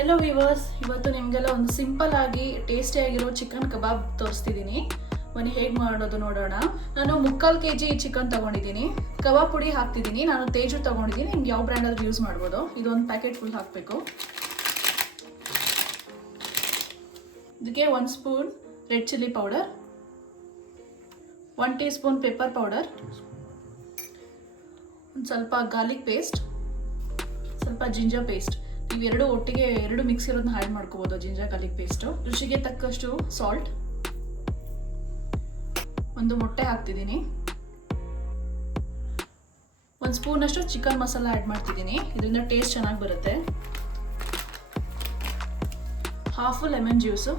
Hello viewers, ಇವತ್ತು ನಿಮಗೆಲ್ಲ ಒಂದು ಸಿಂಪಲ್ ಆಗಿ ಟೇಸ್ಟಿಯಾಗಿರೋ ಚಿಕನ್ ಕಬಾಬ್ ತೋರಿಸ್ತಿದ್ದೀನಿ. ಬನ್ನಿ ಹೇಗೆ ಮಾಡೋದು ನೋಡೋಣ. ನಾನು 3/4 kg ಚಿಕನ್ ತೊಗೊಂಡಿದ್ದೀನಿ. ಕಬಾಬ್ ಪುಡಿ ಹಾಕ್ತಿದ್ದೀನಿ. ನಾನು ತೇಜು ತೊಗೊಂಡಿದ್ದೀನಿ. ನಿಮ್ಗೆ ಯಾವ ಬ್ರ್ಯಾಂಡ್ ಆದರೂ ಯೂಸ್ ಮಾಡ್ಬೋದು. ಇದೊಂದು ಪ್ಯಾಕೆಟ್ ಫುಲ್ ಹಾಕಬೇಕು. ಇದಕ್ಕೆ 1 spoon red chilli powder, 1 tea spoon pepper powder, ಒಂದು ಸ್ವಲ್ಪ ಗಾರ್ಲಿಕ್ ಪೇಸ್ಟ್, ಸ್ವಲ್ಪ ಜಿಂಜರ್ ಪೇಸ್ಟ್. ಇವೆರಡು ಒಟ್ಟಿಗೆ ಎರಡು ಮಿಕ್ಸ್ ಇರೋದನ್ನ ಆ್ಯಡ್ ಮಾಡ್ಕೋಬೋದು. ಜಿಂಜರ್ ಗಾರ್ಲಿಕ್ ಪೇಸ್ಟು, ರುಚಿಗೆ ತಕ್ಕಷ್ಟು ಸಾಲ್ಟ್, ಒಂದು ಮೊಟ್ಟೆ ಹಾಕ್ತಿದ್ದೀನಿ, 1 ಸ್ಪೂನಷ್ಟು ಚಿಕನ್ ಮಸಾಲ ಆ್ಯಡ್ ಮಾಡ್ತಿದ್ದೀನಿ. ಇದರಿಂದ ಟೇಸ್ಟ್ ಚೆನ್ನಾಗಿ ಬರುತ್ತೆ. ಹಾಫ್ ಲೆಮನ್ ಜ್ಯೂಸು,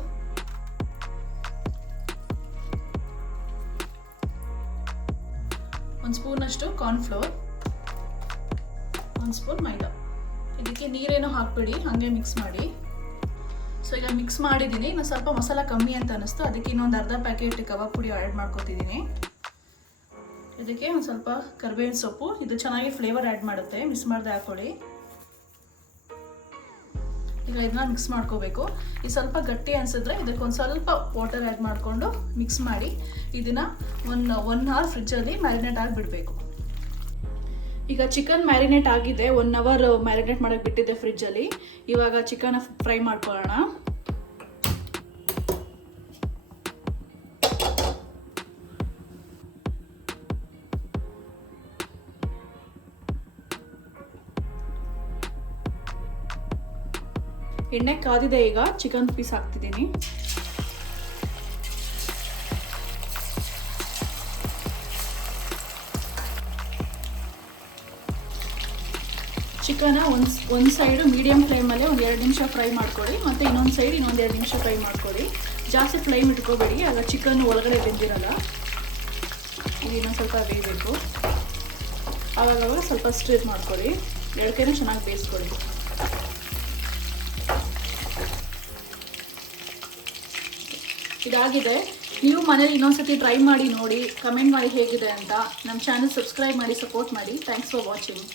1 ಸ್ಪೂನಷ್ಟು ಕಾರ್ನ್ಫ್ಲೋರ್, 1 ಸ್ಪೂನ್ ಮೈದಾ. ಇದಕ್ಕೆ ನೀರೇನು ಹಾಕ್ಬಿಡಿ, ಹಾಗೆ ಮಿಕ್ಸ್ ಮಾಡಿ. ಸೊ ಈಗ ಮಿಕ್ಸ್ ಮಾಡಿದ್ದೀನಿ. ನಾನು ಸ್ವಲ್ಪ ಮಸಾಲ ಕಮ್ಮಿ ಅಂತ ಅನ್ನಿಸ್ತು, ಅದಕ್ಕೆ ಇನ್ನೊಂದು ಅರ್ಧ ಪ್ಯಾಕೆಟ್ ಕಬಾಬ್ ಪುಡಿ ಆ್ಯಡ್ ಮಾಡ್ಕೊತಿದ್ದೀನಿ. ಇದಕ್ಕೆ ಒಂದು ಸ್ವಲ್ಪ ಕರಿಬೇವಿನ ಸೊಪ್ಪು, ಇದು ಚೆನ್ನಾಗಿ ಫ್ಲೇವರ್ ಆ್ಯಡ್ ಮಾಡುತ್ತೆ, ಮಿಕ್ಸ್ ಮಾಡದೆ ಹಾಕ್ಕೊಳ್ಳಿ. ಈಗ ಇದನ್ನ ಮಿಕ್ಸ್ ಮಾಡ್ಕೋಬೇಕು. ಇದು ಸ್ವಲ್ಪ ಗಟ್ಟಿ ಅನಿಸಿದ್ರೆ ಇದಕ್ಕೆ ಒಂದು ಸ್ವಲ್ಪ ವಾಟರ್ ಆ್ಯಡ್ ಮಾಡಿಕೊಂಡು ಮಿಕ್ಸ್ ಮಾಡಿ ಇದನ್ನು 1 ಅವರ್ ಫ್ರಿಜ್ಜಲ್ಲಿ ಮ್ಯಾರಿನೇಟ್ ಆಗಿ ಬಿಡಬೇಕು. ಈಗ ಚಿಕನ್ ಮ್ಯಾರಿನೇಟ್ ಆಗಿದೆ, 1 ಅವರ್ ಮ್ಯಾರಿನೇಟ್ ಮಾಡೋಕ್ಕೆ ಬಿಟ್ಟಿದ್ದೆ ಫ್ರಿಜ್ಜಲ್ಲಿ. ಇವಾಗ ಚಿಕನ್ ಫ್ರೈ ಮಾಡ್ಕೊಳ್ಳೋಣ. ಎಣ್ಣೆ ಕಾದಿದೆ, ಈಗ ಚಿಕನ್ ಪೀಸ್ ಹಾಕ್ತಿದ್ದೀನಿ. ಚಿಕನ ಒಂದು ಸೈಡು ಮೀಡಿಯಮ್ ಫ್ಲೇಮಲ್ಲೇ ಒಂದು 2 ನಿಮಿಷ ಫ್ರೈ ಮಾಡ್ಕೊಳ್ಳಿ, ಮತ್ತು ಇನ್ನೊಂದು ಸೈಡ್ ಇನ್ನೊಂದು 2 ನಿಮಿಷ ಫ್ರೈ ಮಾಡ್ಕೊಳ್ಳಿ. ಜಾಸ್ತಿ ಫ್ಲೇಮ್ ಇಟ್ಕೋಬೇಡಿ, ಆಗ ಚಿಕನ್ ಒಳಗಡೆ ಬೆಂದಿರಲ್ಲ. ಇದನ್ನು ಸ್ವಲ್ಪ ಬೇಯಬೇಕು. ಆವಾಗ ಸ್ವಲ್ಪ ಸ್ಟಿರ್ ಮಾಡ್ಕೊಳ್ಳಿ, 2 ಕೈನೂ ಚೆನ್ನಾಗಿ ಬೇಯಿಸ್ಕೊಳ್ಳಿ. ಇದಾಗಿದೆ. ನೀವು ಮನೇಲಿ ಇನ್ನೊಂದ್ಸತಿ ಟ್ರೈ ಮಾಡಿ ನೋಡಿ, ಕಮೆಂಟ್ ಮಾಡಿ ಹೇಗಿದೆ ಅಂತ. ನಮ್ಮ ಚಾನಲ್ ಸಬ್ಸ್ಕ್ರೈಬ್ ಮಾಡಿ, ಸಪೋರ್ಟ್ ಮಾಡಿ. Thanks for watching.